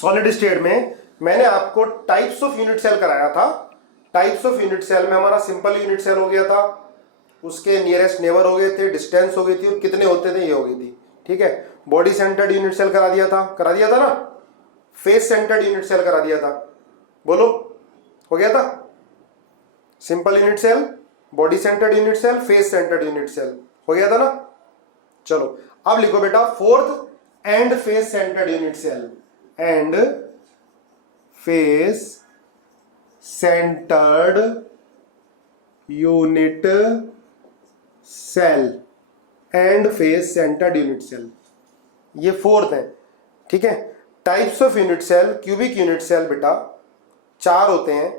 Solid state में मैंने आपको टाइप्स ऑफ यूनिट सेल कराया था। टाइप्स ऑफ यूनिट सेल में हमारा सिंपल यूनिट सेल हो गया था, उसके नियरेस्ट नेबर हो गए थे, डिस्टेंस हो गई थी और कितने होते थे ये हो गई थी। ठीक है, बॉडी सेंटर्ड यूनिट सेल करा दिया था ना, फेस सेंटर्ड यूनिट सेल करा दिया था, बोलो हो गया था। Simple unit cell, body centred unit cell, face centred unit cell हो गया था ना। चलो अब लिखो बेटा fourth end face centred unit cell, end face centred unit cell, end face centred unit cell, ये फोर्थ है। ठीक है, types of unit cell, cubic unit cell बेटा 4 होते हैं।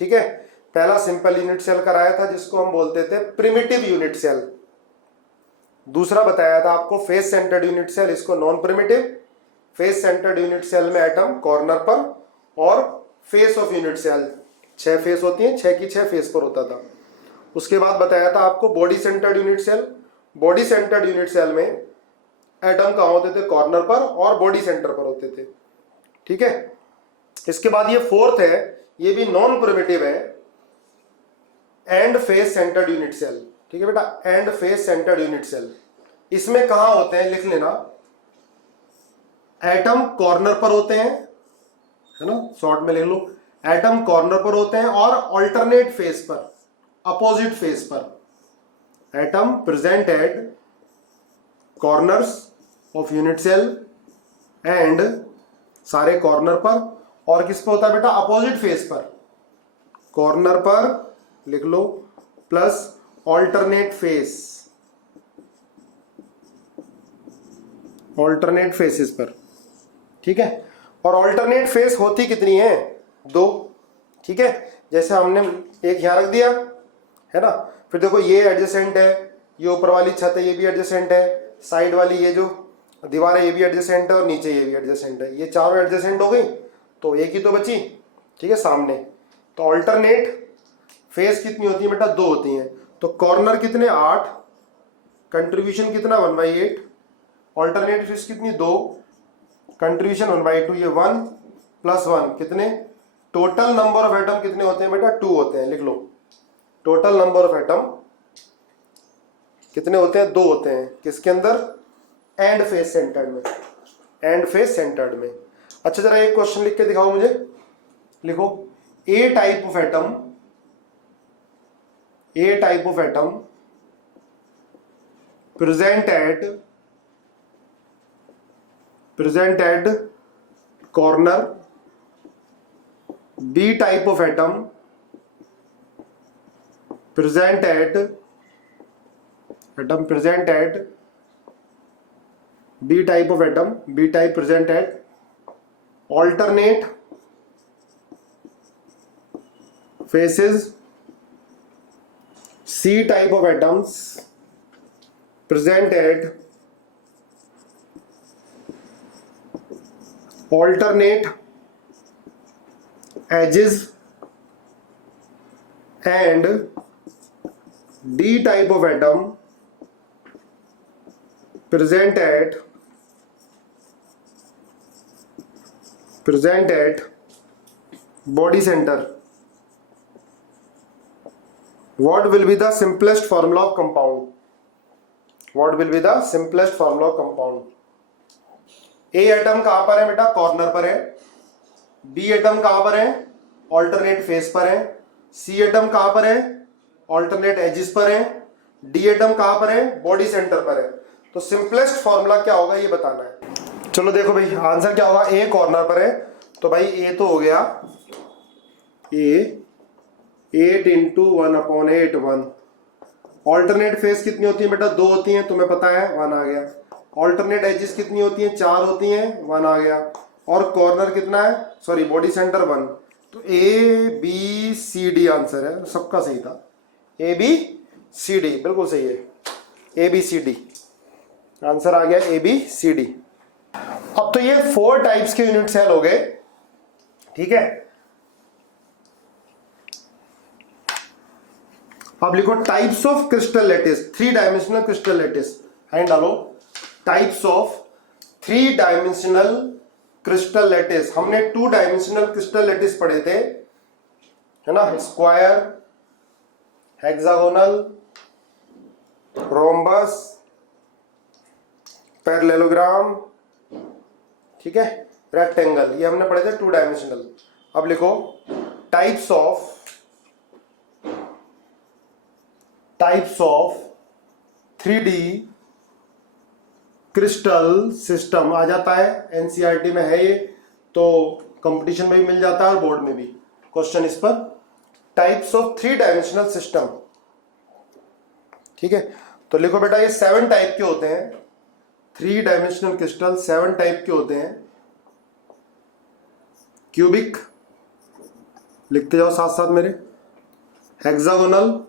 ठीक है, पहला सिंपल यूनिट सेल कराया था जिसको हम बोलते थे प्रिमिटिव यूनिट सेल। दूसरा बताया था आपको फेस सेंटर्ड यूनिट सेल, इसको non primitive. Face centred unit cell में एटम कॉर्नर पर, और face of unit cell 6 face होती हैं, 6 की 6 फेस पर होता था। उसके बाद बताया था आपको body centred unit cell. Body centred unit cell में एटम कहाँ होते थे, कॉर्नर पर और बॉडी सेंटर पर होते थे। ठीक है, इसके बाद ये फोर्थ है, ये भी नॉन प्रिमिटिव है, end face centred unit cell. ठीक है बेटा, end face centred unit cell, इसमें कहां होते हैं लिख लेना, एटम कॉर्नर पर होते हैं, है ना, शॉर्ट में लिख लो, एटम कॉर्नर पर होते हैं और अल्टरनेट फेस पर, अपोजिट फेस पर। Atom present at corners of unit cell, and सारे कॉर्नर पर, और किस पे होता है बेटा, अपोजिट फेस पर, कॉर्नर पर लिख लो plus alternate face, alternate faces पर। ठीक है, और ऑल्टरनेट फेस होती कितनी है, 2। ठीक है, जैसे हमने एक यहां रख दिया है ना, फिर देखो ये एडजेसेंट है, ये ऊपर वाली छत है ये भी एडजेसेंट है, साइड वाली ये जो दीवार है ये भी एडजेसेंट है, और नीचे ये भी एडजेसेंट है, ये चारों एडजेसेंट हो गई, तो एक ही तो बची। ठीक है, सामने। तो ऑल्टरनेट फेस कितनी होती है बेटा, 2 होती हैं। तो कॉर्नर कितने, 8, कंट्रीब्यूशन कितना 1/8, ऑल्टरनेट फेस कितनी 2, कंट्रीब्यूशन 1/2, ये 1 + 1 कितने, टोटल नंबर ऑफ एटम कितने होते हैं बेटा, 2 होते हैं। लिख लो, टोटल नंबर ऑफ एटम कितने होते हैं, 2 होते हैं। किसके अंदर, एंड फेस सेंटर्ड में, एंड फेस सेंटर्ड में। अच्छा जरा एक क्वेश्चन लिख के दिखाओ मुझे, लिखो a type of atom, A type of atom present at corner, B type of atom present at B type of atom, B type present at alternate faces, C type of atoms present at alternate edges, and D type of atom present at body center. What will be the simplest formula of compound? What will be the simplest formula of compound? A atom कहां पर है बेटा, corner पर है। B atom कहां पर है, alternate face पर है। C एटम कहां पर है, ऑल्टरनेट एजिस पर है। D एटम कहां पर है, बॉडी सेंटर पर है। तो सिंपलेस्ट फॉर्मूला क्या होगा ये बताना है। चलो देखो भाई, आंसर क्या होगा, A कॉर्नर पर है, तो भाई A तो हो गया, A 8 × 1/8 1। ऑल्टरनेट फेस कितनी होती है बेटा, 2 होती हैं, तुम्हें पता है, 1 आ गया। ऑल्टरनेट एजेस कितनी होती हैं, 4 होती हैं, 1 आ गया। और कॉर्नर कितना है, सॉरी बॉडी सेंटर 1। तो ABCD आंसर है, सबका सही था, ABCD बिल्कुल सही है, ABCD आंसर आ गया, ABCD। अब तो ये 4 टाइप्स के यूनिट सेल हो गए। ठीक है, अब लिखो types of crystal lattice, 3 dimensional crystal lattice. Hand डालो, types of 3 dimensional crystal lattice, हमने 2 डायमेंशनल क्रिस्टल लैटिस पढ़े थे, है ना, स्क्वायर, हेक्सागोनल, रोम्बस, पैरेललोग्राम, ठीक है, रेक्टेंगल, ये हमने पढ़े थे 2 डायमेंशनल। अब लिखो types of 3D crystal system आ जाता है, एनसीईआरटी में है ये, तो कंपटीशन में भी मिल जाता है और बोर्ड में भी क्वेश्चन इस पर, टाइप्स ऑफ 3 डायमेंशनल सिस्टम, ठीक है। तो लिखो बेटा, ये 7 टाइप के होते हैं, 3 डायमेंशनल क्रिस्टल 7 टाइप के होते हैं। क्यूबिक, लिखते जाओ साथ साथ मेरे, हेक्सागोनल,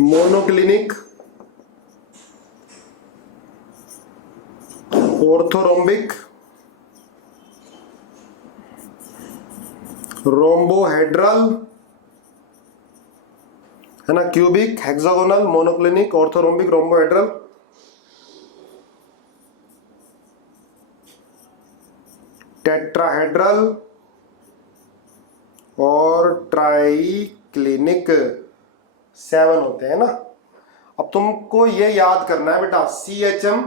मोनोक्लिनिक, ऑर्थोरोम्बिक, रोम्बोहेड्रल, है ना, cubic, hexagonal, monoclinic, orthorhombic, rhombohedral, tetrahedral और ट्राइक्लिनिक, 7 होते हैं ना। अब तुमको ये याद करना है बेटा, CHM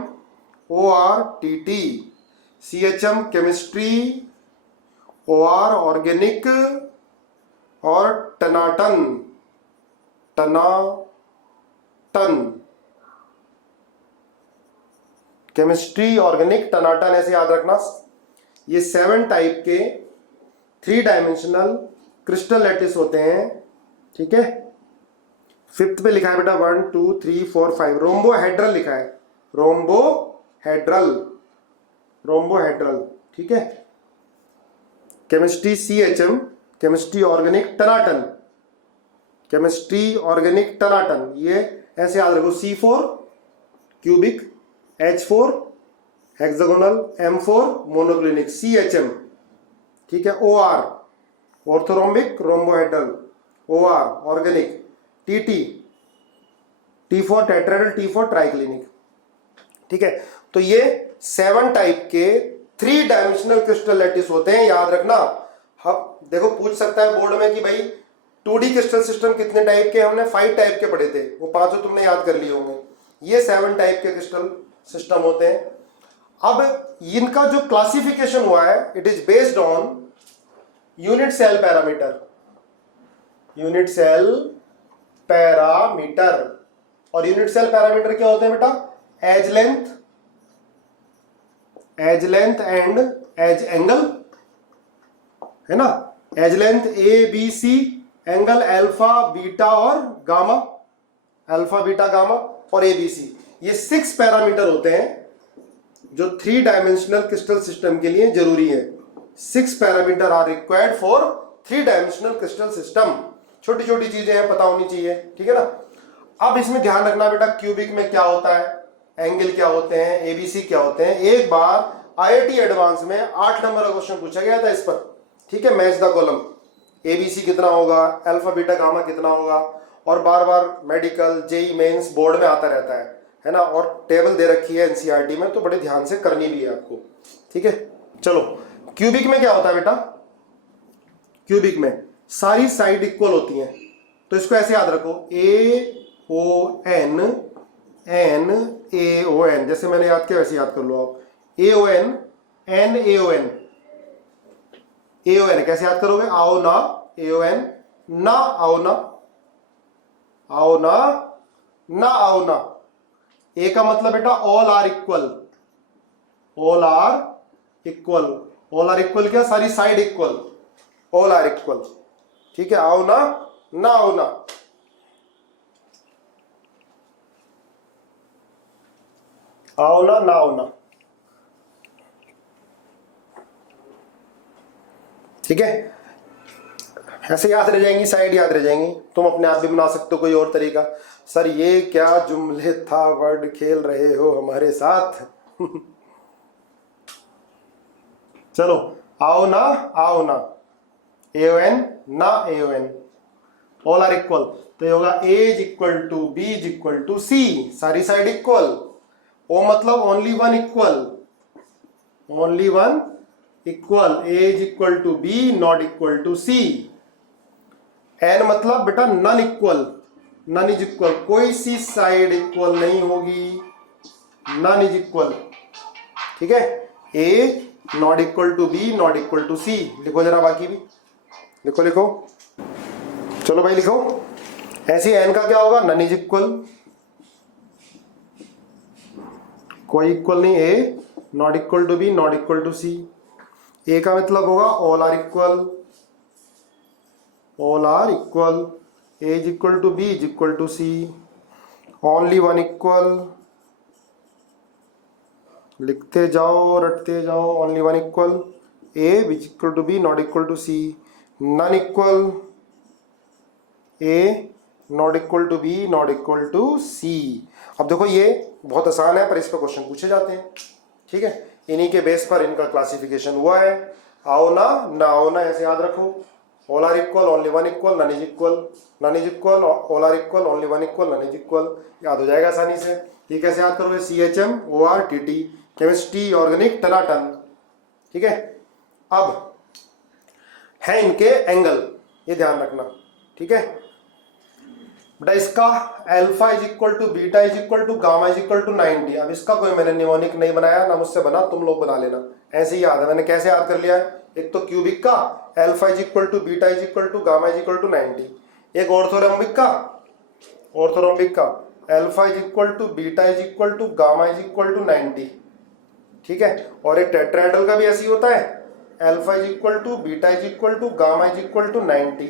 ORTT, CHM chemistry, OR organic और टनाटन केमिस्ट्री, ऑर्गेनिक, टनाटन, ऐसे याद रखना। ये 7 टाइप के 3 डायमेंशनल क्रिस्टल लैटिस होते हैं, ठीक है। 5th पे लिखा है बेटा 1 2 3 4 5, रोम्बोहेड्रल लिखा है, रोम्बोहेड्रल, ठीक है। केमिस्ट्री CHM, केमिस्ट्री ऑर्गेनिक टनाटन, केमिस्ट्री ऑर्गेनिक टनाटन, ये ऐसे याद रखो, C4 cubic, H4 hexagonal, M4 monoclinic, CHM, ठीक है, OR orthorhombic, rhombohedral, OR organic, TT, T4 tetrahedral, T4 triclinic, ठीक है। तो ये 7 टाइप के 3 डायमेंशनल क्रिस्टल लैटिस होते हैं, याद रखना। हम देखो पूछ सकता है बोर्ड में कि भाई 2D क्रिस्टल सिस्टम कितने टाइप के, हमने 5 टाइप के पढ़े थे, वो 5 तुमने याद कर लिए होंगे। ये 7 टाइप के क्रिस्टल सिस्टम होते हैं। अब इनका जो क्लासिफिकेशन हुआ है, it is based on unit cell parameter, unit cell parameter. और यूनिट सेल पैरामीटर क्या होते हैं बेटा, edge length and edge angle, है ना, edge length ABC, angle alpha beta और गामा, अल्फा बीटा गामा और ABC, ये 6 पैरामीटर होते हैं जो 3 डायमेंशनल क्रिस्टल सिस्टम के लिए जरूरी है। 6 parameter are required for 3 dimensional crystal system. छोटी छोटी चीजें हैं, पता होनी चाहिए, ठीक है ना। अब इसमें ध्यान रखना बेटा, क्यूबिक में क्या होता है, एंगल क्या होते हैं, ABC क्या होते हैं। एक बार IIT एडवांस में 8 नंबर का क्वेश्चन पूछा गया था इस पर, ठीक है, मैच द कॉलम, ABC कितना होगा, अल्फा बीटा गामा कितना होगा, और बार बार मेडिकल JEE मेंस बोर्ड में आता रहता है ना, और टेबल दे रखी है NCERT में, तो बड़े ध्यान से करनी भी है आपको, ठीक है। चलो, क्यूबिक में क्या होता है बेटा, क्यूबिक में सारी साइड इक्वल होती हैं, तो इसको ऐसे याद रखो, AON NaON, जैसे मैंने याद किया वैसे याद कर लो आप, AON NaON, AON कैसे याद करोगे, आओ ना AON, ना आओ ना, आओ ना, ना आओ ना। ए का मतलब बेटा all are equal, all are equal, all are equal क्या, सारी side equal, all are equal, ठीक है। आओ ना, ना आओ ना, आओ ना, ना आओ ना, ठीक है। ऐसे याद रह जाएंगी, साइड याद रह जाएंगी, तुम अपने आप भी बना सकते हो कोई और तरीका। सर ये क्या जुमले था, वर्ड खेल रहे हो हमारे साथ। चलो, आओ ना, आओ ना, AON ना AON, ऑल आर इक्वल, तो ये होगा A is equal to B is equal to C, सारी साइड इक्वल, ओ मतलब only one equal, only one equal, A is equal to B not equal to C. N मतलब बेटा none equal, none is equal, कोई सी side equal नहीं होगी, none is equal, ठीक है। A not equal to B not equal to C. लिखो जरा बाकी भी, लिखो लिखो, चलो भाई लिखो। ऐसे एन का क्या होगा, नन इज इक्वल, कोई इक्वल नहीं, A not equal to B not equal to C. A का मतलब होगा all are equal, all are equal, A is equal to B is equal to C, only one equal, लिखते जाओ रटते जाओ, only one equal, A is equal to B not equal to C, none equal, A not equal to B not equal to C. अब देखो ये बहुत आसान है पर इस पर क्वेश्चन पूछे जाते हैं, ठीक है। इन्हीं के बेस पर इनका क्लासिफिकेशन हुआ है, आओ ना आओ ना ऐसे याद रखो। All are equal, only one equal, none is equal, none is equal, all are equal, only one equal, none is equal, याद हो जाएगा आसानी से। ये कैसे याद करोगे, CHMORTT, केमिस्ट्री ऑर्गेनिक टनाटन, ठीक है। अब है इनके एंगल, ये ध्यान रखना, ठीक है बेटा। इसका alpha is equal to beta is equal to gamma is equal to 90। अब इसका कोई मैंने निमोनिक नहीं बनाया, ना मुझसे बना, तुम लोग बना लेना, ऐसे ही याद है। मैंने कैसे याद कर लिया है, एक तो क्यूबिक का alpha is equal to beta is equal to gamma is equal to 90, एक ऑर्थोरोम्बिक का, ऑर्थोरोम्बिक का alpha is equal to beta is equal to gamma is equal to 90, ठीक है। और एक टेट्राहेड्रल का भी ऐसे ही होता है, alpha is equal to beta is equal to gamma is equal to 90।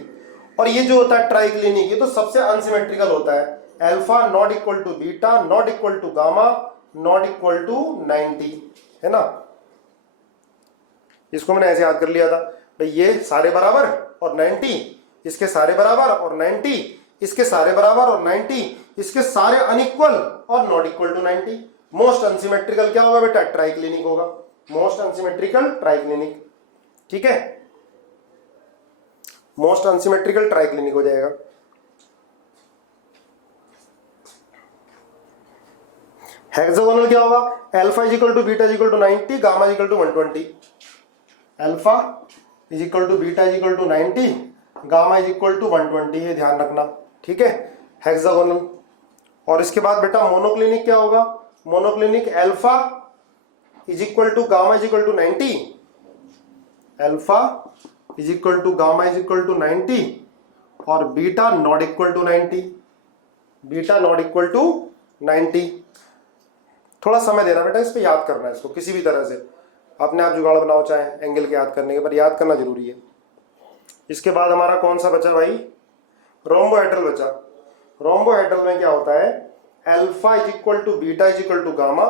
और ये जो होता है ट्राइक्लिनिक, ये तो सबसे अनसिमेट्रिकल होता है, alpha not equal to beta not equal to gamma not equal to 90, है ना। इसको मैंने ऐसे याद कर लिया था भाई, ये सारे बराबर और 90 इसके सारे बराबर और 90 इसके सारे बराबर और 90 इसके सारे अनइक्वल और not equal to 90। Most unsymmetrical क्या होगा बेटा, ट्राइक्लिनिक होगा, मोस्ट अनसिमेट्रिकल ट्राइक्लिनिक, ठीक है। मोस्ट अनसिमेट्रिकल ट्राइक्लिनिक हो जाएगा। हेक्सागोनल क्या होगा, alpha is equal to beta is equal to 90, gamma is equal to 120, alpha is equal to beta is equal to 90, gamma is equal to 120, ये ध्यान रखना, ठीक है, हेक्सागोनल। और इसके बाद बेटा मोनोक्लिनिक क्या होगा, monoclinic alpha is equal to gamma is equal to 90, alpha is equal to gamma is equal to 90 और beta not equal to 90, beta not equal to 90। थोड़ा समय देना बेटा, इस पे याद करना है इसको किसी भी तरह से, अपने आप जुगाड़ बनाओ चाहे एंगल के याद करने के, पर याद करना जरूरी है। इसके बाद हमारा कौन सा बचा भाई, रोम्बोहेड्रल बचा। रोम्बोहेड्रल में क्या होता है, alpha is equal to beta is equal to gamma,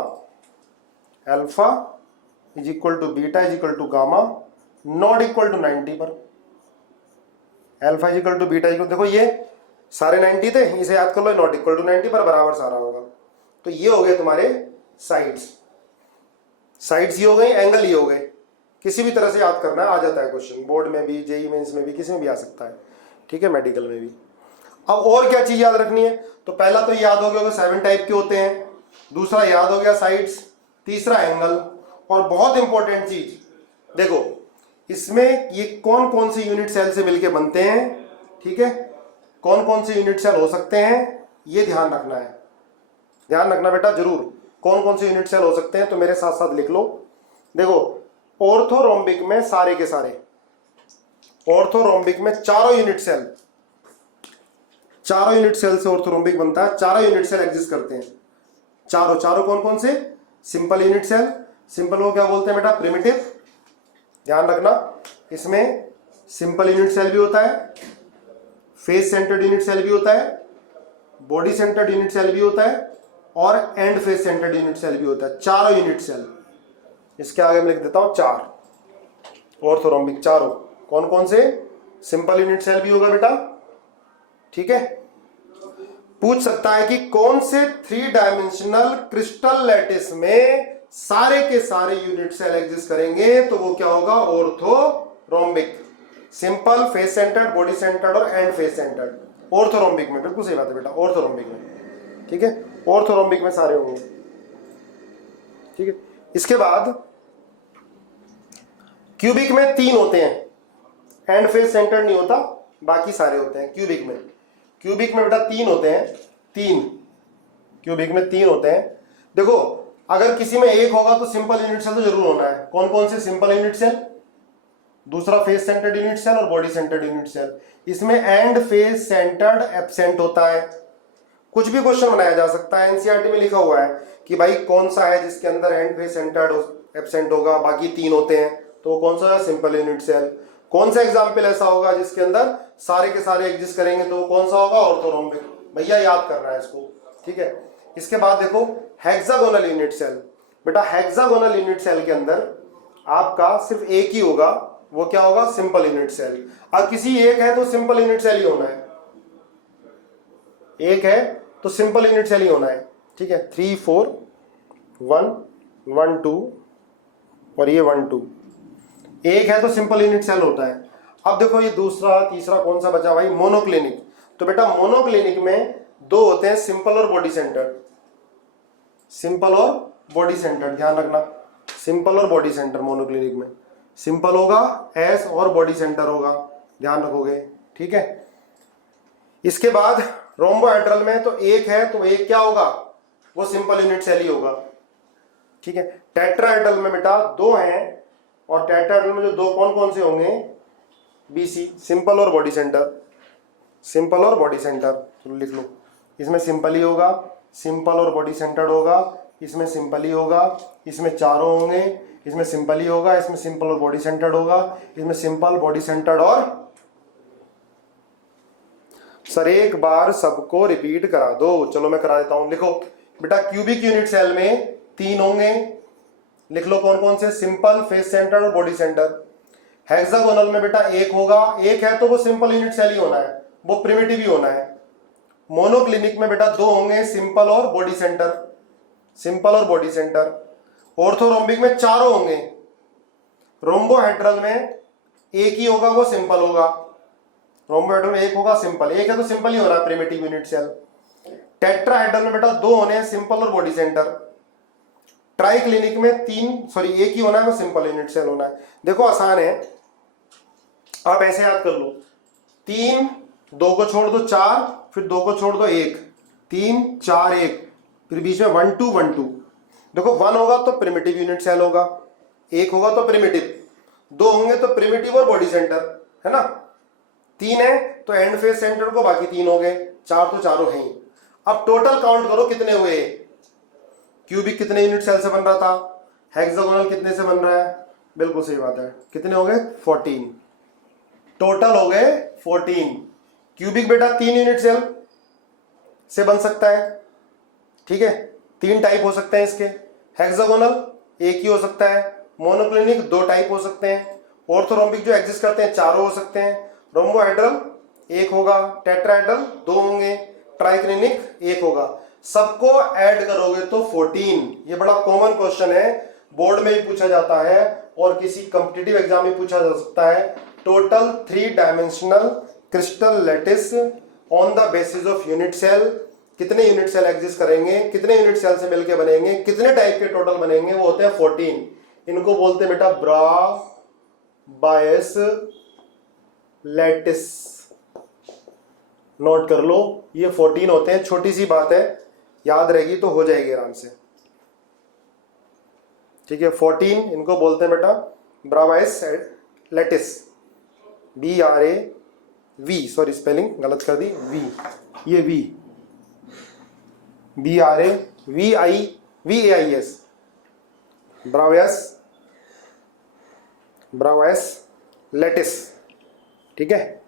alpha is equal to beta is equal to gamma not equal to 90 पर, alpha is equal to beta equal, देखो ये सारे 90 थे, इसे याद कर लो, नॉट इक्वल टू 90 पर बराबर सारा होगा। तो ये हो गए तुम्हारे साइड्स, साइड्स ये हो गई, एंगल ये हो गए, किसी भी तरह से याद करना है, आ जाता है क्वेश्चन, बोर्ड में भी, जेई मेंस में भी, किसी में भी आ सकता है, ठीक है, मेडिकल में भी। अब और क्या चीज याद रखनी है, तो पहला तो याद हो गया 7 टाइप के होते हैं, दूसरा याद हो गया साइड्स, तीसरा एंगल, और बहुत इंपॉर्टेंट चीज देखो इसमें ये कौन कौन से यूनिट सेल से मिलके बनते हैं, ठीक है, कौन कौन से यूनिट सेल हो सकते हैं, ये ध्यान रखना है, ध्यान रखना बेटा जरूर, कौन कौन से यूनिट सेल हो सकते हैं, तो मेरे साथ साथ लिख लो। देखो ऑर्थोरोम्बिक में सारे के सारे, ऑर्थोरोम्बिक में चारों यूनिट सेल, चारों यूनिट सेल से ऑर्थोरोम्बिक बनता है, चारों यूनिट सेल एग्जिस्ट करते हैं, चारों चारों कौन कौन से, सिंपल यूनिट सेल, सिंपल को क्या बोलते हैं बेटा, प्रिमिटिव, ध्यान रखना, इसमें सिंपल यूनिट सेल भी होता है, फेस सेंटर्ड यूनिट सेल भी होता है, बॉडी सेंटर्ड यूनिट सेल भी होता है, और end face centred unit cell भी होता है, चारों यूनिट सेल, इसके आगे मैं लिख देता हूं 4 ऑर्थोरोम्बिक, चारों कौन कौन से, सिंपल यूनिट सेल भी होगा बेटा, ठीक है। पूछ सकता है कि कौन से 3 डायमेंशनल क्रिस्टल लैटिस में सारे के सारे यूनिट सेल एग्जिस्ट करेंगे, तो वो क्या होगा, orthorhombic, simple, face centred, body centred और एंड फेस सेंटर्ड, ऑर्थोरोम्बिक में, बिल्कुल सही बात है बेटा, ऑर्थोरोम्बिक में, ठीक है, ऑर्थोरोम्बिक में सारे होंगे। ठीक है। इसके बाद क्यूबिक में 3 होते हैं, एंड फेस सेंटर्ड नहीं होता, बाकी सारे होते हैं क्यूबिक में। क्यूबिक में बेटा 3 होते हैं, 3 क्यूबिक में 3 होते हैं। देखो अगर किसी में 1 होगा तो सिंपल यूनिट सेल तो जरूर होना है। कौन कौन से? सिंपल यूनिट सेल, दूसरा फेस सेंटर्ड यूनिट सेल और बॉडी सेंटर्ड यूनिट सेल। इसमें एंड फेस सेंटर्ड एब्सेंट होता है। कुछ भी क्वेश्चन बनाया जा सकता है। एनसीईआरटी में लिखा हुआ है कि भाई कौन सा है जिसके अंदर एंड फेस सेंटर्ड एब्सेंट होगा, बाकी 3 होते हैं, तो वो कौन सा है? Simple unit cell. कौन सा एग्जाम्पल ऐसा होगा जिसके अंदर सारे के सारे एग्जिस्ट करेंगे, तो वो कौन सा होगा? ऑर्थोरोम्बिक। भैया याद करना है इसको, ठीक है। इसके बाद देखो हेक्सागोनल यूनिट सेल। बेटा हेक्सागोनल यूनिट सेल के अंदर आपका सिर्फ एक ही होगा, वो क्या होगा? Simple unit cell. अब किसी एक है तो सिंपल यूनिट सेल ही होना है, एक है तो सिंपल यूनिट सेल ही होना है, ठीक है। 3 4 1 1 2 और ये 1 2, एक है तो सिंपल यूनिट सेल होता है। अब देखो ये दूसरा तीसरा कौन सा बचा भाई? मोनोक्लिनिक। तो बेटा मोनोक्लिनिक में 2 होते हैं, सिंपल और बॉडी सेंटर्ड। सिंपल और बॉडी सेंटर्ड, ध्यान रखना, सिंपल और बॉडी सेंटर। मोनोक्लिनिक में सिंपल होगा एस और बॉडी सेंटर होगा, ध्यान रखोगे, ठीक है। इसके बाद रोम्बोहेड्रल में तो एक है तो एक क्या होगा? वो सिंपल यूनिट सेल ही होगा, ठीक है। टेट्राहेड्रल में बेटा 2 हैं, और टेट्राहेड्रल में जो 2 कौन कौन से होंगे? बीसी, सिंपल और बॉडी सेंटर, सिंपल और बॉडी सेंटर। चलो लिख लो, इसमें सिंपल ही होगा, सिंपल और बॉडी सेंटर्ड होगा, इसमें सिंपल ही होगा, इसमें चारों होंगे, इसमें सिंपल ही होगा, इसमें सिंपल और बॉडी सेंटर्ड होगा, इसमें सिंपल बॉडी सेंटर्ड और सर एक बार सबको रिपीट करा दो। चलो मैं करा देता हूं, लिखो बेटा क्यूबिक यूनिट सेल में 3 होंगे, लिख लो कौन कौन से? सिंपल, फेस सेंटर और बॉडी सेंटर। हेक्सागोनल में बेटा 1 होगा, एक है तो वो सिंपल यूनिट सेल ही होना है, वो प्रिमिटिव ही होना है। मोनोक्लिनिक में बेटा 2 होंगे, सिंपल और बॉडी सेंटर, सिंपल और बॉडी सेंटर। ऑर्थोरोम्बिक में 4 होंगे। रोम्बोहेड्रल में एक ही होगा, वो सिंपल होगा। रोम्बोहेड्रल में 1 होगा, सिंपल, एक है तो सिंपल ही हो रहा है, प्रिमिटिव यूनिट सेल। टेट्राहेड्रल में बेटा 2 होने हैं, सिंपल और बॉडी सेंटर। ट्राइक्लिनिक में 1 ही होना है, वो सिंपल यूनिट सेल होना है। देखो आसान है, आप ऐसे याद कर लो, 3, 2 को छोड़ दो 4, फिर 2 को छोड़ दो 1, 3 4 1, फिर बीच में 1 2 1 2। देखो 1 होगा तो प्रिमिटिव यूनिट सेल होगा, 1 होगा तो प्रिमिटिव, 2 होंगे तो प्रिमिटिव और बॉडी सेंटर, है ना। 3 है तो एंड फेस सेंटर को, बाकी 3 हो गए, 4 तो चारों हैं ही। अब टोटल काउंट करो कितने हुए। क्यूबिक कितने यूनिट सेल से बन रहा था? हेक्सागोनल कितने से बन रहा है? बिल्कुल सही बात है, कितने हो गए? 14, टोटल हो गए 14। क्यूबिक बेटा 3 यूनिट सेल से बन सकता है, ठीक है, 3 टाइप हो सकते हैं इसके। हेक्सागोनल 1 ही हो सकता है, मोनोक्लिनिक 2 टाइप हो सकते हैं, ऑर्थोरोम्बिक जो एग्जिस्ट करते हैं 4 हो सकते हैं, रोम्बोहेड्रल 1 होगा, टेट्राहेड्रल 2 होंगे, ट्राइक्लिनिक 1 होगा। सबको ऐड करोगे तो 14। ये बड़ा कॉमन क्वेश्चन है, बोर्ड में भी पूछा जाता है और किसी कॉम्पिटिटिव एग्जाम में पूछा जा सकता है। Total 3 dimensional crystal lattice on the basis of unit cell, कितने यूनिट सेल एग्जिस्ट करेंगे, कितने यूनिट सेल से मिलके बनेंगे, कितने टाइप के टोटल बनेंगे, वो होते हैं 14। इनको बोलते हैं बेटा ब्रा-बायस लैटिस। नोट कर लो, ये 14 होते हैं, छोटी सी बात है, याद रहेगी तो हो जाएगी आराम से, ठीक है। 14 इनको बोलते हैं बेटा ब्रा-बायस लैटिस, BRAV, सॉरी स्पेलिंग गलत कर दी, V, ये V, BRAVAIS, ब्रा-बायस लैटिस, ठीक है।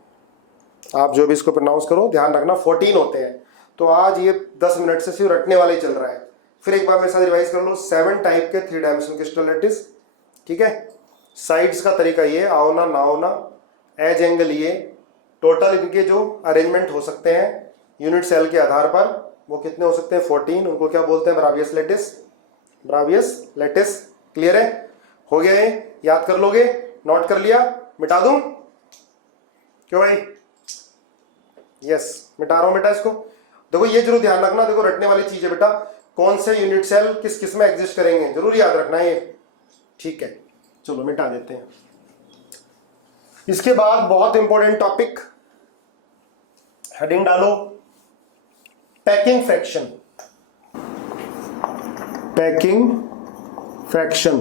आप जो भी इसको प्रोनाउंस करो, ध्यान रखना 14 होते हैं। तो आज ये 10 मिनट से सिर्फ रटने वाले ही चल रहा है। फिर एक बार मेरे साथ रिवाइज कर लो, 7 टाइप के 3 डायमेंशनल क्रिस्टल लैटिस, ठीक है। साइड्स का तरीका ये, आओना ना होना, एज एंगल ये, टोटल इनके जो अरेंजमेंट हो सकते हैं यूनिट सेल के आधार पर, वो कितने हो सकते हैं? 14। उनको क्या बोलते हैं? ब्रावियस लैटिस, ब्रावियस लैटिस। क्लियर है? हो गया ये? याद कर लोगे? नोट कर लिया? मिटा दूं क्यों भाई? यस, मिटा रहा हूं बेटा इसको। देखो ये जरूर ध्यान रखना, देखो रटने वाली चीज है बेटा, कौन से यूनिट सेल किस किस में एग्जिस्ट करेंगे, जरूर याद रखना है ये, ठीक है। चलो मिटा देते हैं। इसके बाद बहुत इंपॉर्टेंट टॉपिक, हेडिंग डालो packing fraction. Packing fraction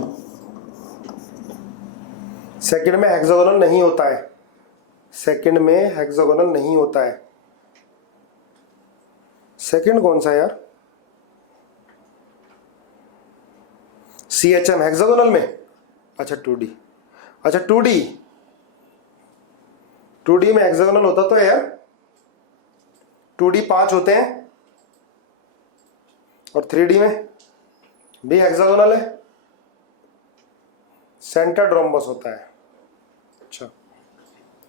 second में हेक्सागोनल नहीं होता है, सेकंड में हेक्सागोनल नहीं होता है। सेकंड कौन सा यार, CHM हेक्सागोनल में, अच्छा 2D, अच्छा 2D में हेक्सागोनल होता तो है यार, 2D 5 होते हैं और 3D में भी हेक्सागोनल है, सेंटर्ड रोम्बस होता है। अच्छा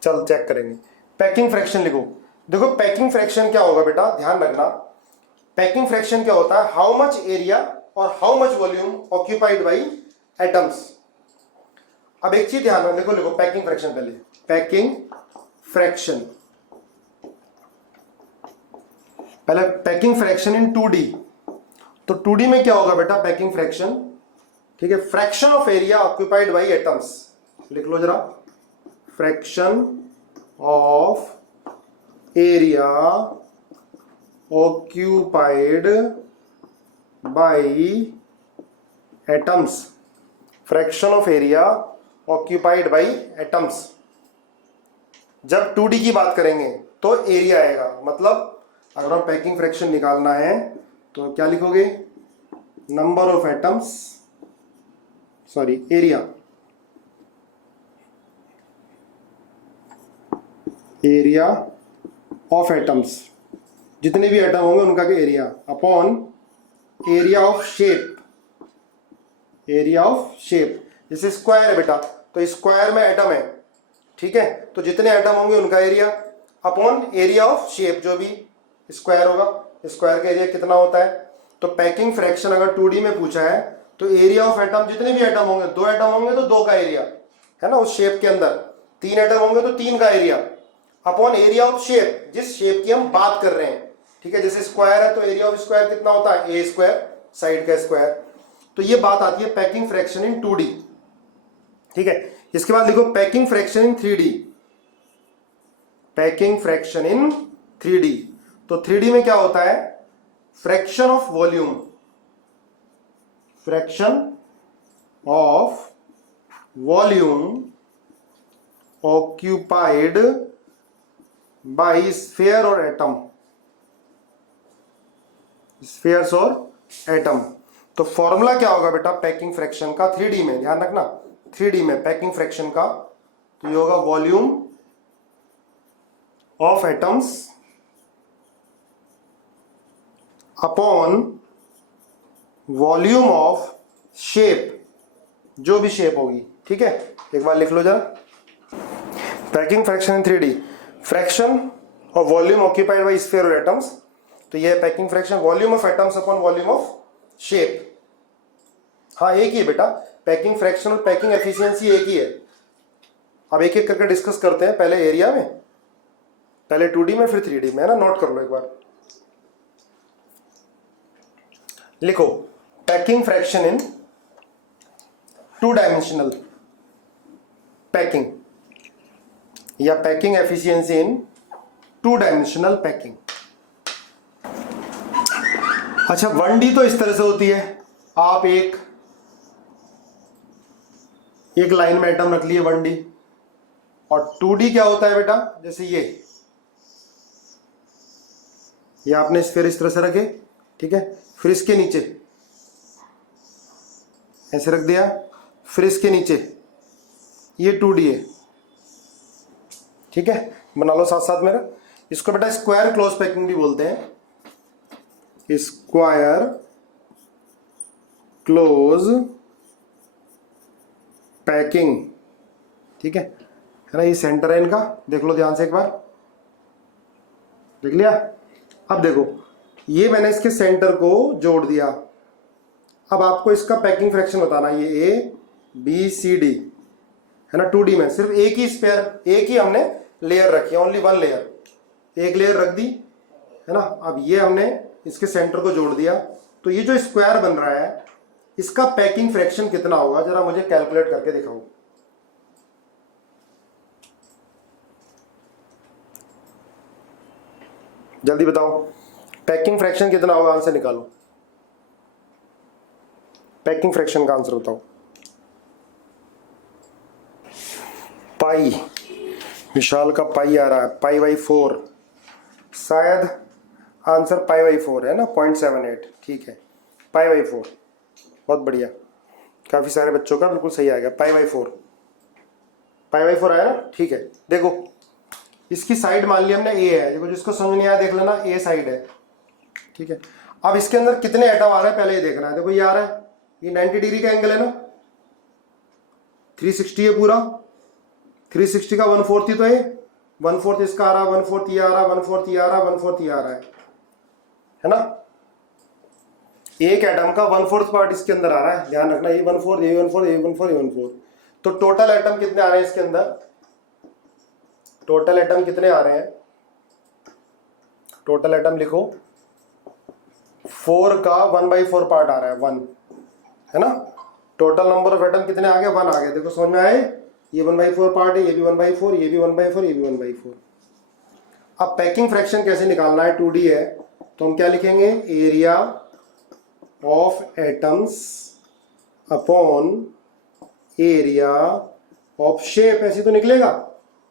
चल चेक करेंगे। पैकिंग फ्रैक्शन लिखो। देखो पैकिंग फ्रैक्शन क्या होगा बेटा, ध्यान रखना। पैकिंग फ्रैक्शन क्या होता है, हाउ मच एरिया और how much volume occupied by atoms. अब एक चीज ध्यान में लिखो, लिखो पैकिंग फ्रैक्शन पहले, पैकिंग फ्रैक्शन पहले, पैकिंग फ्रैक्शन इन 2D। तो 2D में क्या होगा बेटा, पैकिंग फ्रैक्शन, ठीक है, fraction of area occupied by atoms, लिख लो जरा, fraction of area occupied by atoms, fraction of area occupied by atoms. जब 2D की बात करेंगे तो एरिया आएगा, मतलब अगर हम पैकिंग फ्रैक्शन निकालना है तो क्या लिखोगे, number of atoms, sorry area, area of atoms, जितने भी एटम होंगे उनका area, upon area of shape, area of shape. जैसे स्क्वायर है बेटा, तो स्क्वायर में एटम है, ठीक है, तो जितने एटम होंगे उनका area, upon area of shape, जो भी स्क्वायर होगा, स्क्वायर का एरिया कितना होता है। तो पैकिंग फ्रैक्शन अगर 2D में पूछा है तो एरिया ऑफ एटम, जितने भी एटम होंगे, 2 एटम होंगे तो 2 का एरिया है ना उस शेप के अंदर, 3 एटम होंगे तो 3 का area, upon area of shape, जिस शेप की हम बात कर रहे हैं, ठीक है। जैसे स्क्वायर है तो एरिया ऑफ स्क्वायर कितना होता है, ए स्क्वायर, साइड का स्क्वायर। तो ये बात आती है पैकिंग फ्रैक्शन इन 2D, ठीक है। इसके बाद लिखो packing fraction in 3D, packing fraction in 3D। तो 3D में क्या होता है, fraction of volume, fraction of volume occupied by sphere और एटम, स्फीयर्स और एटम। तो फॉर्मूला क्या होगा बेटा पैकिंग फ्रैक्शन का 3D में, ध्यान रखना, 3D में पैकिंग फ्रैक्शन का, तो ये होगा volume of atoms upon volume of shape, जो भी शेप होगी, ठीक है। एक बार लिख लो जरा, packing fraction in 3D, fraction of volume occupied by sphere और एटम्स। तो ये है packing fraction, volume of atoms upon volume of shape. हाँ एक ही है बेटा, पैकिंग फ्रैक्शन और पैकिंग एफिशिएंसी एक ही है। अब एक एक करके डिस्कस करते हैं, पहले एरिया में, पहले 2D में फिर 3D में, है ना, नोट कर लो एक बार। लिखो पैकिंग फ्रैक्शन इन 2 डायमेंशनल पैकिंग, या पैकिंग एफिशिएंसी इन 2 डायमेंशनल पैकिंग। अच्छा 1D तो इस तरह से होती है, आप एक लाइन में एटम रख लिए 1D, और 2D क्या होता है बेटा, जैसे ये आपने स्फीयर इस तरह से रखे, ठीक है, फिर इसके नीचे ऐसे रख दिया, फिर इसके नीचे ये 2D है, ठीक है, बना लो साथ साथ मेरा। इसको बेटा स्क्वायर क्लोज पैकिंग भी बोलते हैं, स्क्वायर क्लोज पैकिंग, ठीक है ना। ये सेंटर है इनका, देख लो ध्यान से एक बार, देख लिया। अब देखो ये मैंने इसके सेंटर को जोड़ दिया, अब आपको इसका पैकिंग फ्रैक्शन बताना, ये A B C D है ना। 2D में सिर्फ एक ही स्पेयर, एक ही हमने लेयर रखी है, ओनली 1 लेयर, एक लेयर रख दी है ना। अब ये हमने इसके सेंटर को जोड़ दिया, तो ये जो स्क्वायर बन रहा है इसका पैकिंग फ्रैक्शन कितना होगा, जरा मुझे कैलकुलेट करके दिखाओ। जल्दी बताओ पैकिंग फ्रैक्शन कितना होगा, आंसर निकालो। पैकिंग फ्रैक्शन का आंसर बताओ। पाई, विशाल का पाई आ रहा है, पाई बाई 4, शायद आंसर पाई बाई 4 है ना, 0.78, ठीक है, पाई बाई 4, बहुत बढ़िया, काफ़ी सारे बच्चों का बिल्कुल सही आ गया, पाई बाई 4, पाई बाई 4 आया ना, ठीक है। देखो इसकी साइड मान ली हमने ए है, देखो जिसको समझ नहीं आया देख लेना, ए साइड है, ठीक है। अब इसके अंदर कितने एटम आ रहे हैं पहले ये देखना है। देखो ये आ रहा है, ये 90 डिग्री का एंगल है ना, 360 है पूरा, 360 का 1/4 ही तो है, 1/4 इसका आ रहा है, 1/4 ये आ रहा है, 1/4 ये आ रहा है, 1/4 ये आ रहा है ना। एक एटम का 1/4 पार्ट इसके अंदर आ रहा है, ध्यान रखना, ये 1/4 ये 1/4 ये 1/4 ये 1/4, तो टोटल एटम कितने आ रहे हैं इसके अंदर, टोटल एटम कितने आ रहे हैं, टोटल एटम लिखो, 4 का 1/4 पार्ट आ रहा है, 1 है ना। टोटल नंबर ऑफ एटम कितने आ गए, 1 आ गए। देखो समझ में आए, ये 1/4 पार्ट है, ये भी 1/4, ये भी 1/4, ये भी 1/4। अब पैकिंग फ्रैक्शन कैसे निकालना है, 2D है, तो हम क्या लिखेंगे, area of atoms upon area of shape, ऐसे तो निकलेगा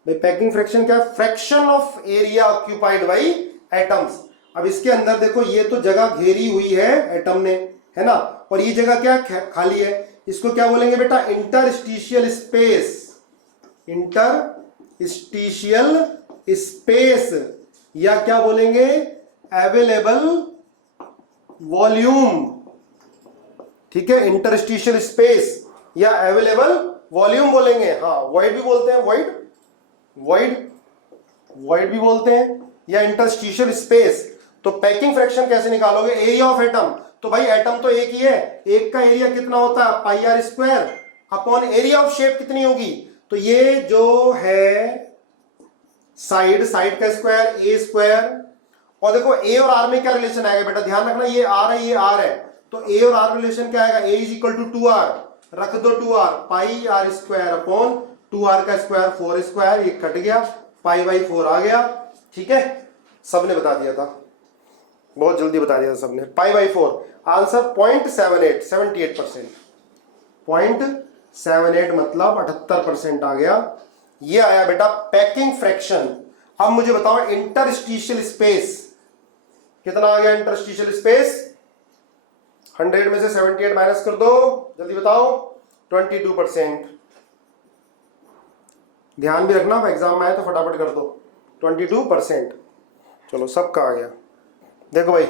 भाई। पैकिंग फ्रैक्शन क्या है, fraction of area occupied by atoms. अब इसके अंदर देखो ये तो जगह घेरी हुई है एटम ने, है ना, और ये जगह क्या खाली है, इसको क्या बोलेंगे बेटा, इंटरस्टिशियल स्पेस, इंटरस्टिशियल स्पेस, या क्या बोलेंगे, अवेलेबल वॉल्यूम, ठीक है, इंटरस्टिशियल स्पेस या अवेलेबल वॉल्यूम बोलेंगे। हाँ, वॉइड भी बोलते हैं, वॉइड भी बोलते हैं, या इंटरस्टिशियल स्पेस। तो पैकिंग फ्रैक्शन कैसे निकालोगे, एरिया ऑफ एटम, तो भाई एटम तो एक ही है, एक का एरिया कितना होता है, pi r square upon area of shape कितनी होगी, तो ये जो है साइड का स्क्वायर, ए स्क्वायर, और देखो ए और आर में क्या रिलेशन आएगा बेटा, ध्यान रखना, ये आर है, ये आर है, तो ए और आर रिलेशन क्या आएगा, ए इज इक्वल टू 2r, रख दो 2r, पाई आर स्क्वायर अपॉन 2r का स्क्वायर 4 स्क्वायर, ये कट गया, पाई बाई 4 आ गया, ठीक है। सबने बता दिया था, बहुत जल्दी बता दिया था सबने, पाई बाई 4, आंसर 0.78, 78%, 0.78 मतलब 78% आ गया। ये आया बेटा पैकिंग फ्रैक्शन। अब मुझे बताओ इंटरस्टिशियल स्पेस कितना आ गया, इंटरस्टिशियल स्पेस 100 में से 78 माइनस कर दो, जल्दी बताओ, 22%। ध्यान भी रखना, एग्जाम में आए तो फटाफट कर दो, 22%। चलो सबका आ गया। देखो भाई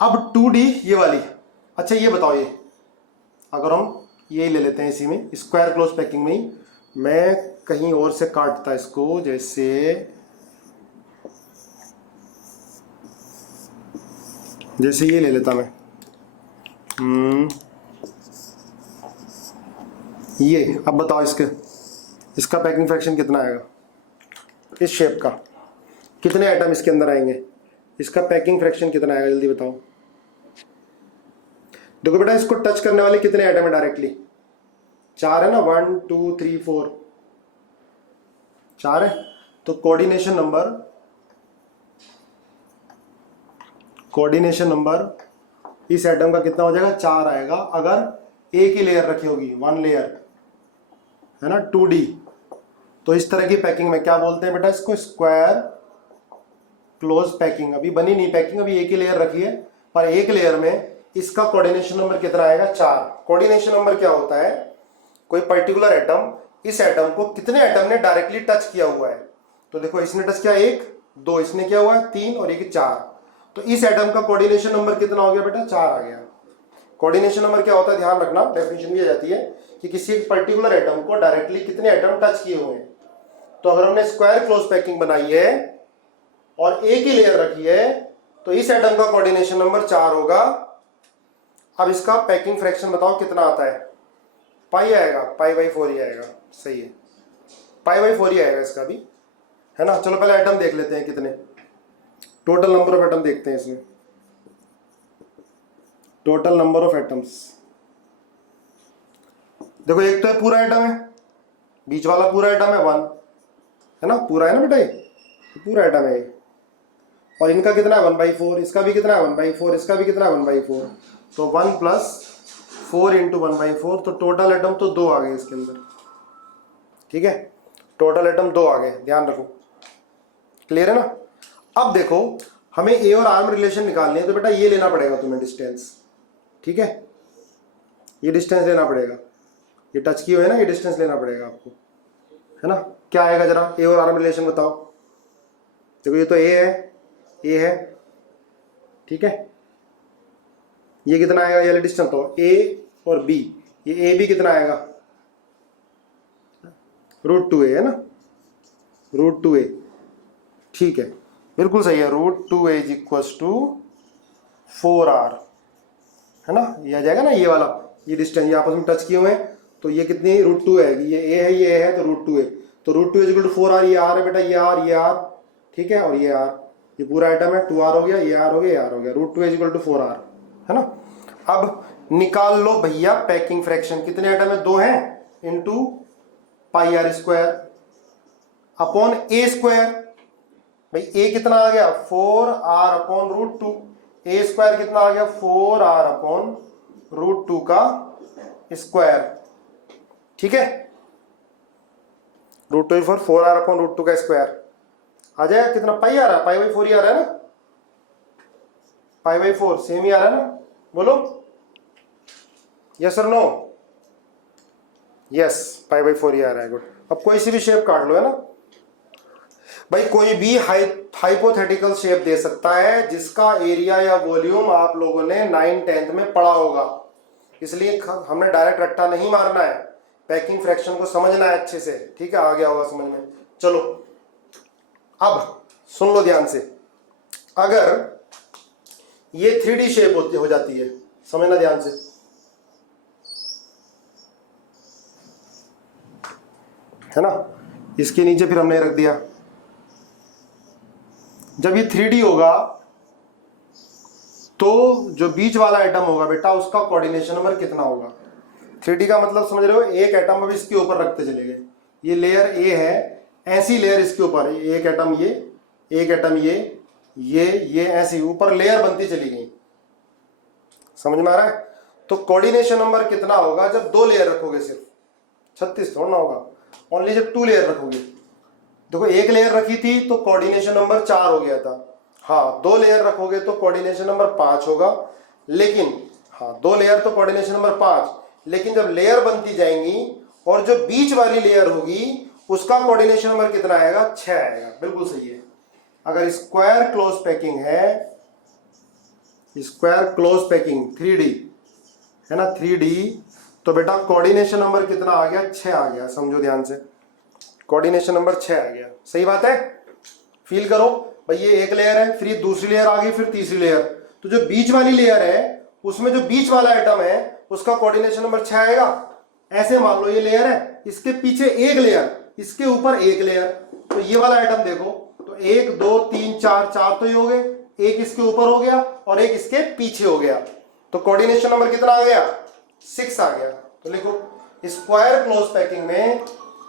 अब 2D ये वाली, अच्छा ये बताओ, ये अगर हम ये ले लेते हैं इसी में, स्क्वायर क्लोज पैकिंग में ही, मैं कहीं और से काटता इसको, जैसे ये ले लेता मैं, ये, अब बताओ इसका पैकिंग फ्रैक्शन कितना आएगा, इस शेप का कितने एटम इसके अंदर आएंगे, इसका पैकिंग फ्रैक्शन कितना आएगा, जल्दी बताओ। देखो बेटा इसको टच करने वाले कितने एटम है डायरेक्टली, 4 है ना, 1 2 3 4, 4 है, तो कोऑर्डिनेशन नंबर इस एटम का कितना हो जाएगा, 4 आएगा, अगर एक ही लेयर रखी होगी, 1 लेयर है ना, 2D। तो इस तरह की पैकिंग में क्या बोलते हैं बेटा, इसको स्क्वायर क्लोज पैकिंग। अभी बनी नहीं पैकिंग, अभी एक ही लेयर रखी है, पर एक लेयर में इसका कोऑर्डिनेशन नंबर कितना आएगा, 4। कोऑर्डिनेशन नंबर क्या होता है, कोई पर्टिकुलर एटम, इस एटम को कितने एटम ने डायरेक्टली टच किया हुआ है, तो देखो इसने टच किया 1 2, इसने किया हुआ है 3 और एक 4, तो इस एटम का कोऑर्डिनेशन नंबर कितना हो गया बेटा, 4 आ गया। कोऑर्डिनेशन नंबर क्या होता है, ध्यान रखना, डेफिनेशन भी आ जाती है कि किसी एक पर्टिकुलर एटम को डायरेक्टली कितने एटम टच किए हुए हैं। तो अगर हमने स्क्वायर क्लोज पैकिंग बनाई है और एक ही लेयर रखी है, तो इस एटम का कोऑर्डिनेशन नंबर 4 होगा। अब इसका पैकिंग फ्रैक्शन बताओ कितना आता है, पाई आएगा, पाई बाई 4 ही आएगा, सही है, पाई बाई 4 ही आएगा इसका भी, है ना। चलो पहले एटम देख लेते हैं कितने, टोटल नंबर ऑफ एटम देखते हैं इसमें। Total number of atoms. देखो एक तो पूरा एटम है, बीच वाला पूरा एटम है 1, है ना, पूरा है ना बेटा, ये पूरा एटम है। और इनका कितना है 1/4, इसका भी कितना है 1/4, इसका भी कितना है 1/4, तो 1 + 4 × 1/4, तो टोटल एटम तो 2 आ गए इसके अंदर। ठीक है, टोटल एटम 2 आ गए, ध्यान रखो। क्लियर है ना। अब देखो हमें ए और आर में रिलेशन निकालनी है, तो बेटा ये लेना पड़ेगा तुम्हें डिस्टेंस। ठीक है, ये डिस्टेंस लेना पड़ेगा, ये टच की हुई है ना, ये डिस्टेंस लेना पड़ेगा आपको, है ना। क्या आएगा जरा ए और आर में रिलेशन बताओ। देखो ये तो ए है, ठीक है, ये कितना आएगा, ये डिस्टेंस तो ए और बी, ये ए भी कितना आएगा √2a, है ना, √2a। ठीक है, बिल्कुल सही है, √2a = 4r, है ना, ये आ जाएगा ना, ये वाला, ये डिस्टेंस, ये आपस में टच किए हुए हैं, तो ये कितनी √2 है, ये a है, ये a है, तो √2a, तो √2a = 4r, ये r है बेटा, ये r, ठीक है, और ये r, ये पूरा आइटम है, 2r हो गया, ये r हो गया, ये r हो गया, √2a = 4r, है ना। अब निकाल लो भैया पैकिंग फ्रैक्शन, कितने आइटम है, 2 हैं, इंटू πr² अपॉन a²। भाई a कितना आ गया 4r/√2, a² कितना आ गया 4r/√2 का स्क्वायर। ठीक है, √2 = 4r/√2 का स्क्वायर आ जाएगा, कितना पाई आ रहा है, π/4 ही आ रहा है ना, π/4 सेम ही आ रहा है ना, बोलो यस और नो। यस, π/4 ही आ रहा है, गुड। अब कोई सी भी शेप काट लो, है ना भाई, कोई भी हाइपोथेटिकल शेप दे सकता है जिसका एरिया या वॉल्यूम आप लोगों ने 9th-10th में पढ़ा होगा, इसलिए हमने डायरेक्ट रट्टा नहीं मारना है, पैकिंग फ्रैक्शन को समझना है अच्छे से। ठीक है, आ गया होगा समझ में। चलो अब सुन लो ध्यान से, अगर ये 3D शेप हो जाती है, समझना ध्यान से, है ना, इसके नीचे फिर हमने रख दिया। जब ये 3D होगा तो जो बीच वाला एटम होगा बेटा, उसका कोऑर्डिनेशन नंबर कितना होगा। 3D का मतलब समझ रहे हो, एक एटम अब इसके ऊपर रखते चले गए, ये लेयर ए है, ऐसी लेयर इसके ऊपर, एक एटम ये, एक एटम ये ऐसी ऊपर लेयर बनती चली गई, समझ में आ रहा है। तो कोऑर्डिनेशन नंबर कितना होगा जब 2 लेयर रखोगे, सिर्फ 36 थोड़ा ना होगा, ओनली जब 2 लेयर रखोगे। देखो एक लेयर रखी थी तो कोऑर्डिनेशन नंबर 4 हो गया था, हाँ 2 लेयर रखोगे तो कोऑर्डिनेशन नंबर 5 होगा, लेकिन हाँ 2 लेयर तो कोऑर्डिनेशन नंबर 5, लेकिन जब लेयर बनती जाएंगी और जो बीच वाली लेयर होगी उसका कोऑर्डिनेशन नंबर कितना आएगा, 6 आएगा। बिल्कुल सही है। अगर स्क्वायर क्लोज पैकिंग है, स्क्वायर क्लोज पैकिंग 3D है ना, 3D, तो बेटा कोऑर्डिनेशन नंबर कितना आ गया, 6 आ गया। समझो ध्यान से, कोऑर्डिनेशन नंबर 6 आ गया। सही बात है, फील करो भाई, ये एक लेयर है, फिर दूसरी लेयर आ गई, फिर तीसरी लेयर, तो जो बीच वाली लेयर है उसमें जो बीच वाला आइटम है उसका कोऑर्डिनेशन नंबर 6 आएगा। ऐसे मान लो ये लेयर है, इसके पीछे एक लेयर, इसके ऊपर एक लेयर, तो ये वाला आइटम देखो, तो 1 2 3 4 4 तो ये हो गए, एक इसके ऊपर हो गया और एक इसके पीछे हो गया, तो कोऑर्डिनेशन नंबर कितना आ गया, 6 आ गया। तो लिखो स्क्वायर क्लोज पैकिंग में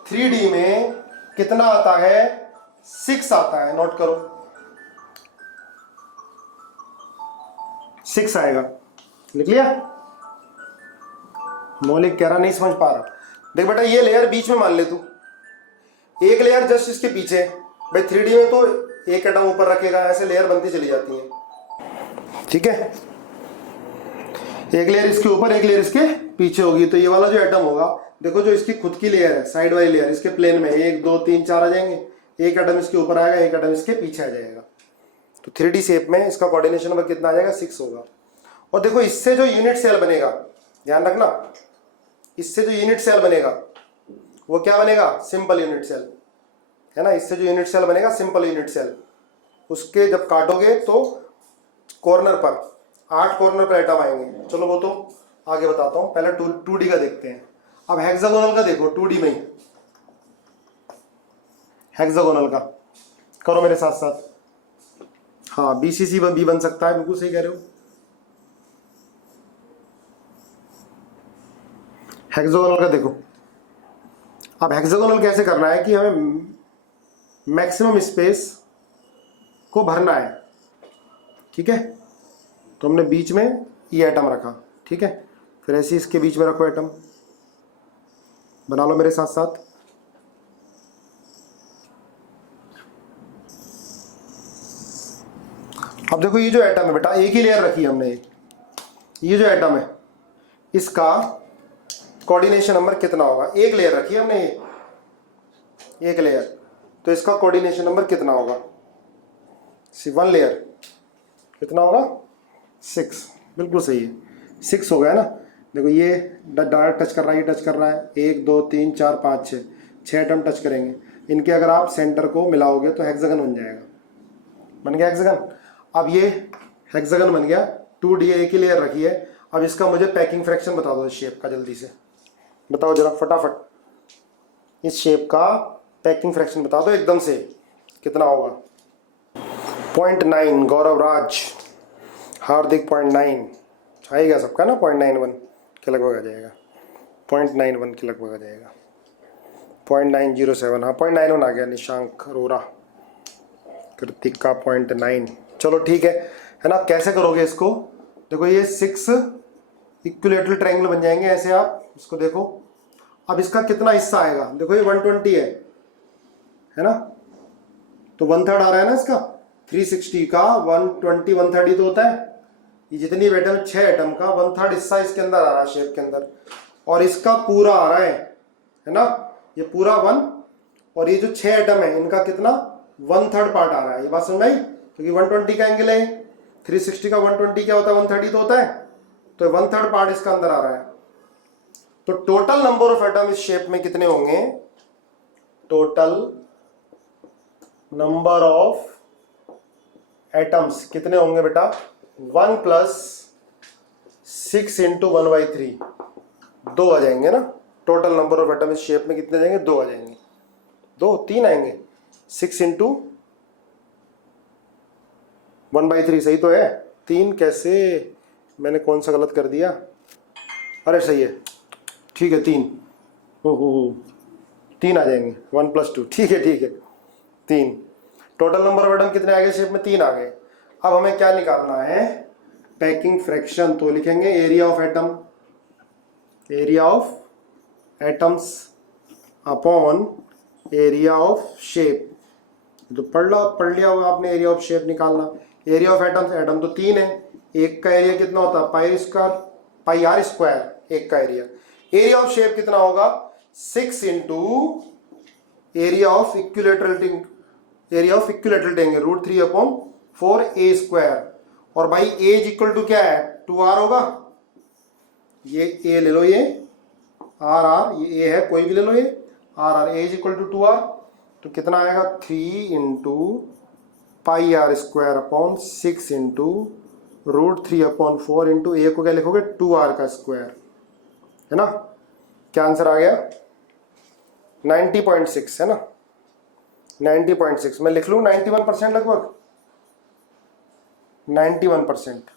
3D में कितना आता है, 6 आता है। नोट करो 6 आएगा, लिख लिया। मौलिक कह रहा नहीं समझ पा रहा, देख बेटा ये लेयर बीच में मान ले तू, एक लेयर जस्ट इसके पीछे, भाई 3D में तो एक एटम ऊपर रखेगा, ऐसे लेयर बनती चली जाती है। ठीक है, एक लेयर इसके ऊपर एक लेयर इसके पीछे होगी, तो ये वाला जो एटम होगा, देखो जो इसकी खुद की लेयर है, साइड वाली लेयर, इसके प्लेन में 1 2 3 4 आ जाएंगे, एक एटम इसके ऊपर आएगा, एक एटम इसके पीछे आ जाएगा, तो 3D शेप में इसका कोऑर्डिनेशन नंबर कितना आ जाएगा, 6 होगा। और देखो इससे जो यूनिट सेल बनेगा, ध्यान रखना, इससे जो यूनिट सेल बनेगा वो क्या बनेगा, सिंपल यूनिट सेल, है ना। इससे जो यूनिट सेल बनेगा सिंपल यूनिट सेल, उसके जब काटोगे तो कॉर्नर पर 8 कॉर्नर पर एटम आएंगे। चलो वो तो आगे बताता हूं, पहले 2D का देखते हैं। अब हेक्सागोनल का देखो, 2D में ही हेक्सागोनल का करो मेरे साथ साथ। हाँ BCC भी बन सकता है, बिल्कुल सही कह रहे हो। हेक्सागोनल का देखो, अब हेक्सागोनल कैसे करना है कि हमें मैक्सिमम स्पेस को भरना है, ठीक है। तो हमने बीच में ये एटम रखा, ठीक है, फिर ऐसे ही इसके बीच में रखो एटम, बना लो मेरे साथ साथ। अब देखो ये जो एटम है बेटा, एक ही लेयर रखी है हमने, ये जो एटम है इसका कोऑर्डिनेशन नंबर कितना होगा, एक लेयर रखी है हमने, एक लेयर, तो इसका कोऑर्डिनेशन नंबर कितना होगा, वन लेयर कितना होगा 6, बिल्कुल सही है 6 हो गया ना। देखो ये डायरेक्ट टच कर रहा है, ये टच कर रहा है, 1 2 3 4 5 6 एटम टच करेंगे, इनके अगर आप सेंटर को मिलाओगे तो हेक्सागन बन जाएगा, बन गया हेक्सागन। अब ये हेक्सागन बन गया, 2D एक ही लेयर रखी है। अब इसका मुझे पैकिंग फ्रैक्शन बता दो इस शेप का, जल्दी से बताओ जरा फटाफट, इस शेप का पैकिंग फ्रैक्शन बता दो एकदम से, कितना होगा। 0.9 गौरव राज, हार्दिक 0.9 आएगा सबका ना, 0.91 के लगभग आ जाएगा, 0.91 के लगभग आ जाएगा, 0.907, हाँ 0.91 आ गया। निशांक अरोरा, कृतिका 0.9, चलो ठीक है ना। कैसे करोगे इसको, देखो ये 6 इक्विलेटरल ट्रायंगल बन जाएंगे ऐसे, आप इसको देखो। अब इसका कितना हिस्सा आएगा, देखो ये 120 है ना, तो 1/3 आ रहा है ना इसका, 360 का 120 130 तो होता है, ये जितनी एटम 6 एटम का 1/3 हिस्सा इसके अंदर आ रहा है शेप के अंदर, और इसका पूरा आ रहा है ना, ये पूरा 1, और ये जो 6 एटम है इनका कितना 1/3 पार्ट आ रहा है। ये बात समझ आई, क्योंकि 120 का एंगल है, 360 का 120 क्या होता है 130 तो होता है, तो 1/3 पार्ट इसका अंदर आ रहा है। तो टोटल नंबर ऑफ एटम इस शेप में कितने होंगे, टोटल नंबर ऑफ एटम्स कितने होंगे बेटा, 1 + 6 × 1/3, 2 आ जाएंगे ना। टोटल नंबर ऑफ एटम इस शेप में कितने जाएंगे, 2 आ जाएंगे, 2 3 आएंगे, 6 × 1/3 सही तो है, 3 कैसे, मैंने कौन सा गलत कर दिया, अरे सही है, ठीक है 3, हो 3 आ जाएंगे, 1 + 2, ठीक है 3। टोटल नंबर ऑफ एटम कितने आ गए शेप में, 3 आ गए। अब हमें क्या निकालना है, पैकिंग फ्रैक्शन, तो लिखेंगे area of atom, area of atoms upon area of shape. तो पढ़ लिया होगा आपने, एरिया ऑफ शेप निकालना। एरिया ऑफ एटम्स, एटम तो 3 है, एक का एरिया कितना होता है पाई आर स्क्वायर, एक का एरिया। एरिया ऑफ शेप कितना होगा, 6 × area of equilateral triangle √3/4a², और भाई एज इक्वल टू क्या है 2r होगा, ये a ले लो, ये r, ये a है, कोई भी ले लो, ये r, as equal to 2r, तो कितना आएगा 3 × πr² 6 × √3/4 × a को क्या लिखोगे 2r², है ना। क्या आंसर आ गया, 90.6 है ना, 90.6, मैं लिख लूँ 91% लगभग, 91%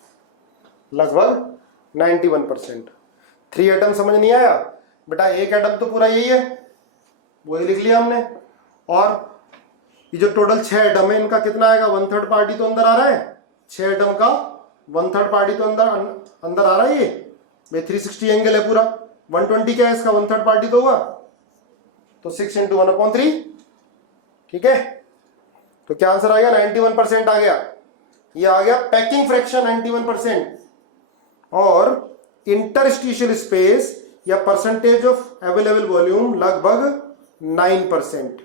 लगभग 91%। 3 एटम समझ नहीं आया बेटा, एक एटम तो पूरा यही है, वही लिख लिया हमने, और ये जो टोटल 6 एटम है इनका कितना आएगा, 1/3 पार्टी तो अंदर आ रहा है, 6 एटम का 1/3 पार्टी तो अंदर आ रहा है, ये 360 एंगल है पूरा, 120 क्या है इसका 1/3 पार्टी तो होगा, तो 6 × 1/3, ठीक है। तो क्या आंसर आ गया, 91% आ गया, ये आ गया पैकिंग फ्रैक्शन 91%, और इंटरस्टिशियल स्पेस या परसेंटेज ऑफ अवेलेबल वॉल्यूम लगभग 9%,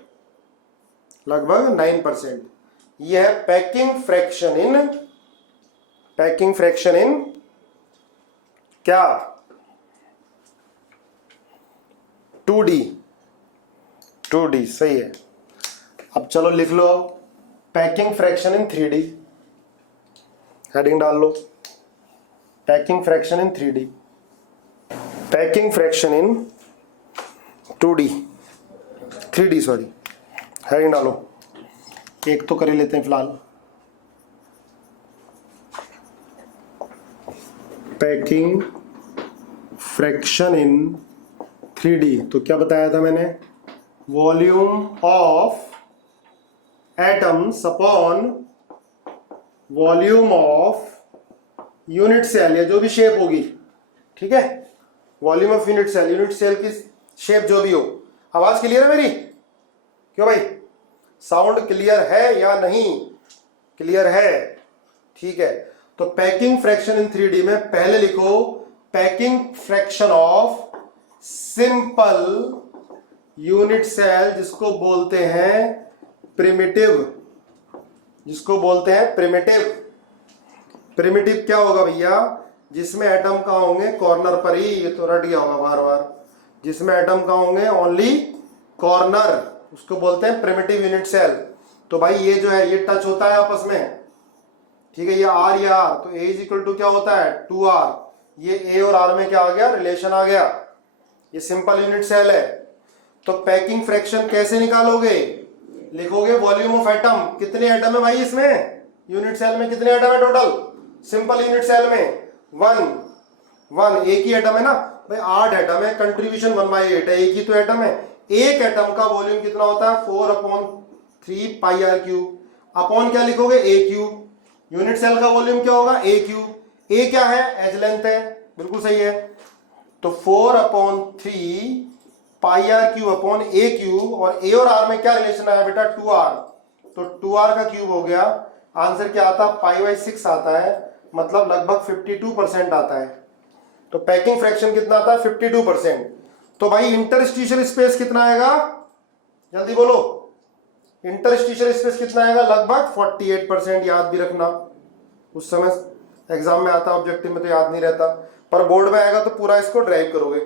लगभग 9%। यह है पैकिंग फ्रैक्शन इन क्या 2D, सही है। अब चलो लिख लो packing fraction in 3D, heading डाल लो, packing fraction in 3D, packing fraction in 2D 3D sorry, heading डालो, एक तो कर ही लेते हैं फिलहाल, पैकिंग फ्रैक्शन इन 3D, तो क्या बताया था मैंने, volume of atoms upon volume of unit cell, या जो भी शेप होगी, ठीक है, वॉल्यूम ऑफ यूनिट सेल की शेप जो भी हो। आवाज क्लियर है मेरी? क्यों भाई, साउंड क्लियर है या नहीं? क्लियर है, ठीक है। तो पैकिंग फ्रैक्शन इन 3D में पहले लिखो packing fraction of simple unit cell, जिसको बोलते हैं प्रिमिटिव, जिसको बोलते हैं प्रिमिटिव। प्रिमिटिव क्या होगा भैया? जिसमें एटम कहाँ होंगे? कॉर्नर पर ही, ये तो रट गया होगा बार बार, जिसमें एटम कहाँ होंगे? ओनली कॉर्नर, उसको बोलते हैं प्रिमिटिव यूनिट सेल। तो भाई ये जो है ये टच होता है आपस में, ठीक है, ये आर या आर, तो ए इज इक्वल टू क्या होता है? 2r। ये ए और आर में क्या आ गया? रिलेशन आ गया। ये सिंपल यूनिट सेल है। तो पैकिंग फ्रैक्शन कैसे निकालोगे? लिखोगे वॉल्यूम ऑफ एटम। कितने एटम है भाई इसमें? यूनिट सेल में कितने एटम है टोटल? सिंपल यूनिट सेल में 1 एक ही एटम है ना भाई, 8 एटम है, कंट्रीब्यूशन 1/8 है, एक ही तो एटम है। एक एटम का वॉल्यूम कितना होता है? 4/3 पाई आर क्यूब। अपॉन क्या लिखोगे? ए क्यूब। यूनिट सेल का वॉल्यूम क्या होगा? ए क्यूब। ए क्या है? एज लेंथ है, बिल्कुल सही है। तो 4/3 pi are cube upon a cube, और ए और आर में क्या रिलेशन आया बेटा? 2r, तो 2r का क्यूब हो गया। आंसर क्या आता? π/6 आता है, मतलब लगभग 52% आता है। तो पैकिंग फ्रैक्शन कितना आता है? 52%। तो भाई इंटरस्टिशियल स्पेस कितना आएगा? जल्दी बोलो, इंटरस्टिशियल स्पेस कितना आएगा? लगभग 48%। याद भी रखना, उस समय एग्जाम में आता, ऑब्जेक्टिव में तो याद नहीं रहता, पर बोर्ड में आएगा तो पूरा इसको ड्राइव करोगे,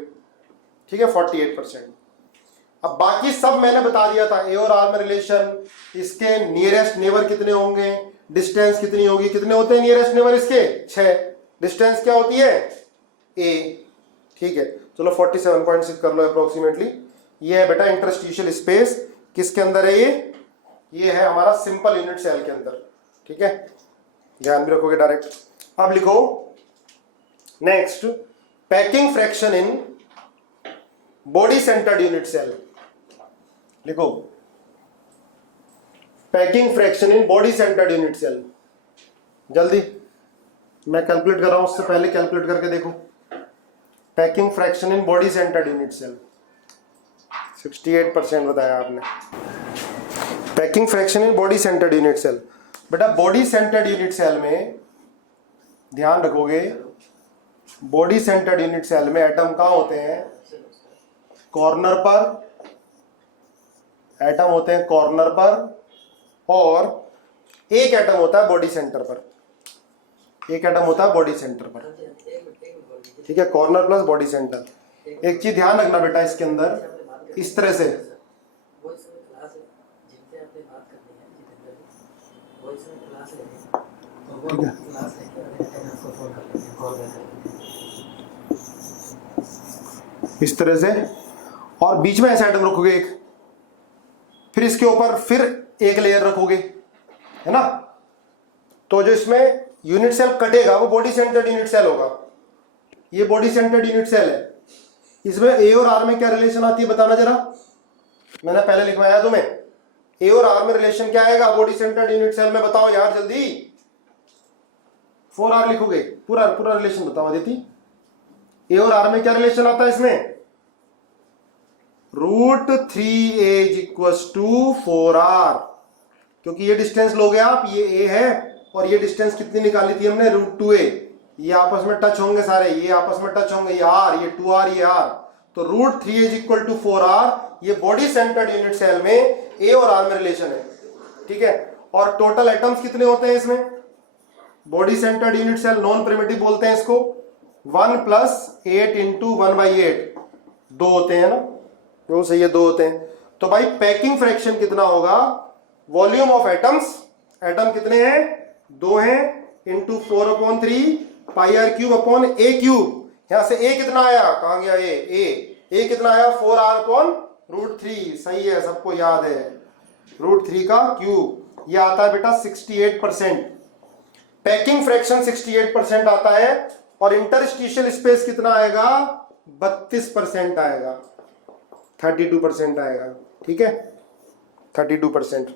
ठीक है, 48%। अब बाकी सब मैंने बता दिया था, ए और आर में रिलेशन, इसके नियरेस्ट नेबर कितने होंगे, डिस्टेंस कितनी होगी, कितने होते हैं नियरेस्ट नेबर इसके? 6। डिस्टेंस क्या होती है? ए, ठीक है। चलो 47.6 कर लो अप्रोक्सीमेटली। ये है बेटा इंटरस्टिशियल स्पेस, किसके अंदर है ये है हमारा सिंपल यूनिट सेल के अंदर, ठीक है, ध्यान भी रखोगे डायरेक्ट। अब लिखो next, packing fraction in body centred unit cell. लिखो packing fraction in body centred unit cell. जल्दी, मैं कैलकुलेट कर रहा हूं, उससे पहले कैलकुलेट करके देखो। Packing fraction in body centred unit cell 68% बताया आपने। Packing fraction in body centred unit cell, बेटा बॉडी सेंटर्ड यूनिट सेल में ध्यान रखोगे, बॉडी सेंटर्ड यूनिट सेल में एटम कहाँ होते हैं? कॉर्नर पर। एटम होते हैं कॉर्नर पर, और एक एटम होता है बॉडी सेंटर पर। एक एटम होता है बॉडी सेंटर पर, ठीक है, कॉर्नर प्लस बॉडी सेंटर। एक चीज ध्यान रखना बेटा, इसके अंदर इस तरह से, ठीक है, इस तरह से, और बीच में ऐसा एटम रखोगे एक, फिर इसके ऊपर फिर एक लेयर रखोगे, है ना। तो जो इसमें यूनिट सेल कटेगा वो बॉडी सेंटर्ड यूनिट सेल होगा। ये बॉडी सेंटर्ड यूनिट सेल है। इसमें ए और आर में क्या रिलेशन आती है बताना जरा, मैंने पहले लिखवाया तुम्हें। ए और आर में रिलेशन क्या आएगा बॉडी सेंटर्ड यूनिट सेल में? बताओ यार जल्दी। 4r लिखोगे, पूरा पूरा रिलेशन बताओ अदिति। ए और आर में क्या रिलेशन आता है इसमें? √3a = 4r, क्योंकि ये डिस्टेंस लोगे आप, ये a है और ये डिस्टेंस कितनी निकाली थी हमने? √2a। ये आपस में टच होंगे सारे, ये आपस में टच होंगे, ये r, ये 2r, ये r, तो √3a = 4r। ये बॉडी सेंटर्ड यूनिट सेल में a और r में रिलेशन है, ठीक है। और टोटल एटम्स कितने होते हैं इसमें? Body centred unit cell non primitive बोलते हैं इसको। 1 + 8 × 1/8, 2 होते हैं ना, वो सही है, 2 होते हैं। तो भाई पैकिंग फ्रैक्शन कितना होगा? वॉल्यूम ऑफ एटम्स, एटम कितने हैं? 2 हैं, into 4/3 pi are cube upon a cube. यहां से ए कितना आया? कहां गया ए कितना आया? 4r/√3। सही है, सबको याद है, √3 का क्यूब। ये आता है बेटा 68%। पैकिंग फ्रैक्शन 68% आता है, और इंटरस्टिशियल स्पेस कितना आएगा? 32% आएगा। 32% आएगा, ठीक है, 32%।